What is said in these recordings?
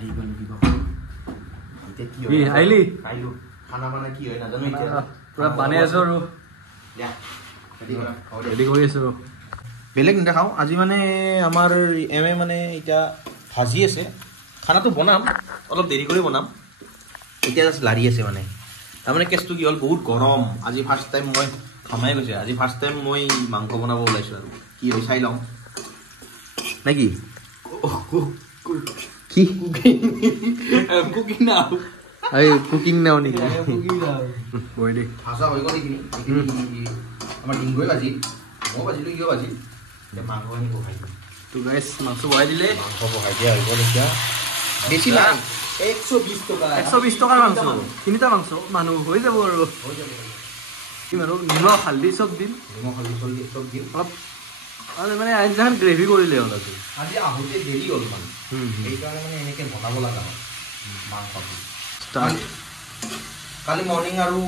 আহি গ'ল কি কম এতিয়া কি হয় আইলি খাইলো খানা মানে কি হয় নাজানো এতিয়া পুৰা বানে আছো আৰু ৰেডি কৰি আছো বেলেগ নেদেখাও আজি মানে আমাৰ এমএ মানে এতিয়া ভাজি আছে খানাটো বনাম অলপ দেৰি কৰি বনাম এতিয়া জাষ্ট লাৰি আছে মানে তাৰমানে কেছটো কি হ'ল বহুত গৰম আজি ফাৰ্ষ্ট টাইম মই খামাই গৈছে আজি ফাৰ্ষ্ট টাইম মই মাংস বনাব ওলাইছোঁ আৰু কি হয় চাই লওঁ নে কি কি কুকিং নাও এই কুকিং নাও নেকি বৈ দে ভাজা হৈ গ'ল এইখিনি আমাৰ ডিংগৈ ভাজি মই ভাজিলোঁ কিয় ভাজি এতিয়া মাংস আনি বহাই দিওঁ তো গাইছ মাংস বহাই দিলে মাংস বহাই দিয়া হৈ গ'ল এতিয়া বেছি নাই 120 টকা 120 টকাৰ মাংস তিনিটা মাংস মানুহ হৈ যাব আৰু কি আৰু নিমখ হালধি চব দিম নিমখ হালধি চব দিম অলপ মানে আইজান গ্ৰেভি কৰিলে হ'ল আজি আহোঁতে দেৰি হ'ল মানে সেইকাৰণে মানে এনেকৈ বনাব লগা হ'ল মাংসটো কালি মৰ্ণিং আৰু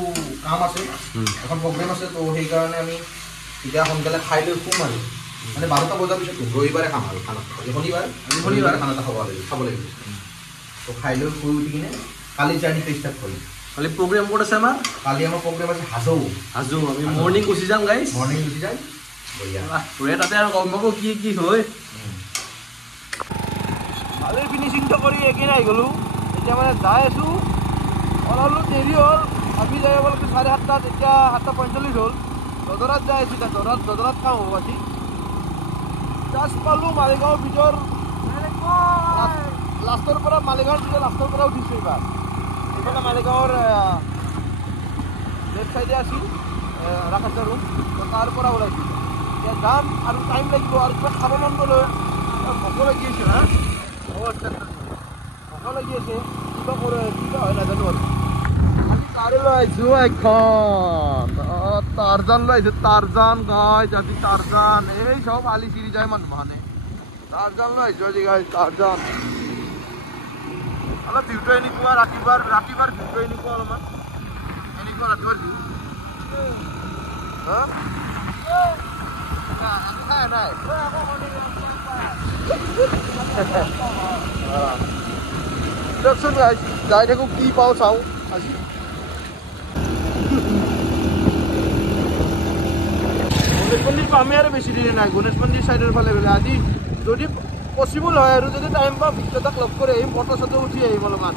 কাম আছে এখন প্ৰগ্ৰেম আছে তো সেইকাৰণে আমি এতিয়া সোনকালে খাই লৈ শুম আৰু মানে 12টা বজাৰ পিছত ৰবিবাৰে খাম আৰু খানা আজি শনিবাৰে খানাটা খাব লাগিব তো খাই লৈ শুই উঠি কিনে কালি জাৰ্ণিটো ষ্টাৰ্ট কৰিম কালি প্ৰগ্ৰেম ক'ত আছে আমাৰ কালি আমাৰ প্ৰগ্ৰেম আছে হাজো আমি মৰ্ণিং গুচি যাম গাইছ মৰ্ণিং গুচি যাম বঢ়িয়া তাতে আৰু গম পাব কি হয় কালিৰ ফিনিচিংটো কৰি একেই আহি গ'লোঁ এতিয়া মানে যাই আছোঁ অলপ দেৰি হ'ল আমি যাই পালোঁ 7:30 এতিয়া 7:45 হ'ল দদৰাত যাই আছোঁ দদৰাত কাম হ'ব আজি জাষ্ট পালোঁ মালিগাঁৱৰ ভিতৰ লাষ্টৰ পৰা মালিগাঁৱৰ ভিতৰ লাষ্টৰ পৰা উঠিছোঁ এইবাৰ এইফালে মালিগাঁৱৰ লেফ্ট চাইডে আছিল ৰাকেশ ৰুম তাৰ পৰা ওলাইছোঁ এতিয়া যাম আৰু টাইম লাগিব আৰু কিবা খাব মন গ'লৈ ভোক লাগি আছে হা ভোক লাগি আছে কিবা হয় নাজানো আৰু তাৰে লৈ আহিছোঁ এখন টাৰজান লৈ আহিছোঁ টাৰজান গাই আজি টাৰজান এই চব আলি চিৰি যায় মানুহ মানে টাৰজান লৈ আহিছোঁ আজি গাই টাৰজান অলপ ভিউটো এনেকুৱা ৰাতিপুৱাৰ ভিউটো এনেকুৱা অলপমান এনেকুৱা ৰাতিপুৱাৰ ভিউ দিয়কচোন যাই থাকোঁ কি পাওঁ চাওঁ আজি গণেশ মন্দিৰ পামেই আৰু বেছি দেৰি নাই গণেশ মন্দিৰ চাইডৰ ফালে গ'লে আজি যদি পচিবল হয় আৰু যদি টাইম পাওঁ বিদ্যুতক লগ কৰি আহিম ফটো চটো উঠি আহিম অলপমান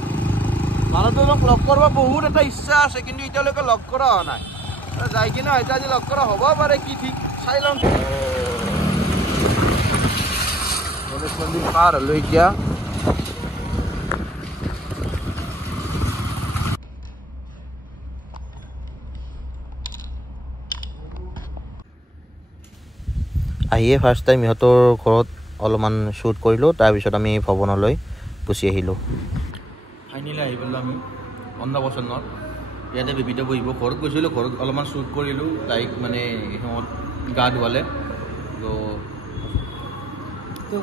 মানুহজনক লগ কৰিব বহুত এটা ইচ্ছা আছে কিন্তু এতিয়ালৈকে লগ কৰা হোৱা নাই যাই কিনে হয়তো আজি লগ কৰা হ'ব পাৰে কি ঠিক চাই লওঁ গণেশ মন্দিৰ পাৰ হ'লো এতিয়া আহিয়ে ফাৰ্ষ্ট টাইম ইহঁতৰ ঘৰত অলপমান শ্বুট কৰিলোঁ তাৰপিছত আমি ভৱনলৈ গুচি আহিলোঁ ফাইনেলি আহি পালোঁ আমি অন্নপ্ৰসন্নত ইয়াতে বেবিতে বহিব ঘৰত গৈছিলোঁ ঘৰত অলপমান শ্বুট কৰিলোঁ তাইক মানে সিহঁত গা ধুৱালে তো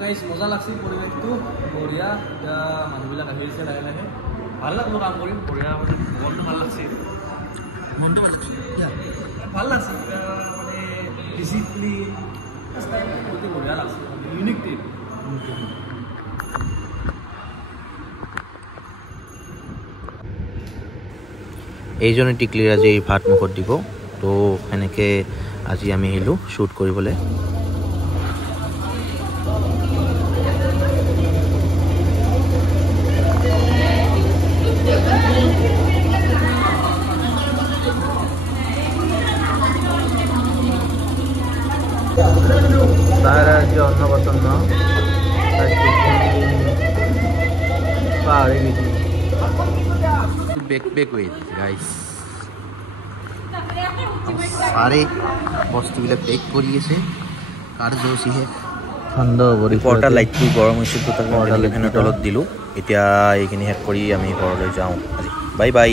গাইছ মজা লাগছিল পৰিৱেশটো বঢ়িয়া এতিয়া মানুহবিলাক আহি আছে লাহে লাহে ভাল লাগলো কাম কৰিম বঢ়িয়া মানে মনটো ভাল লাগছিল ভাল লাগছিল মানে ডিচিপ্লিন বঢ়িয়া লাগছিল ইউনিক টিম এইজনে টিকলিৰ আজি ভাত মুখত দিব তো সেনেকৈ আজি আমি আহিলোঁ শ্বুট কৰিবলৈ তাহাৰা যে অন্নপ্ৰসন্ন পাহাড়ে গেছি বেক হয়ে গাইস সাৰে বস্তুবিলাক পেক কৰি আছে কাৰ্য হৈছেহে ঠাণ্ডা হ'ব পৰ্টা লাইটটো গৰম হৈছে তো তাক ফেনৰ তলত দিলোঁ এতিয়া এইখিনি শেষ কৰি আমি ঘৰলৈ যাওঁ আজি বাই বাই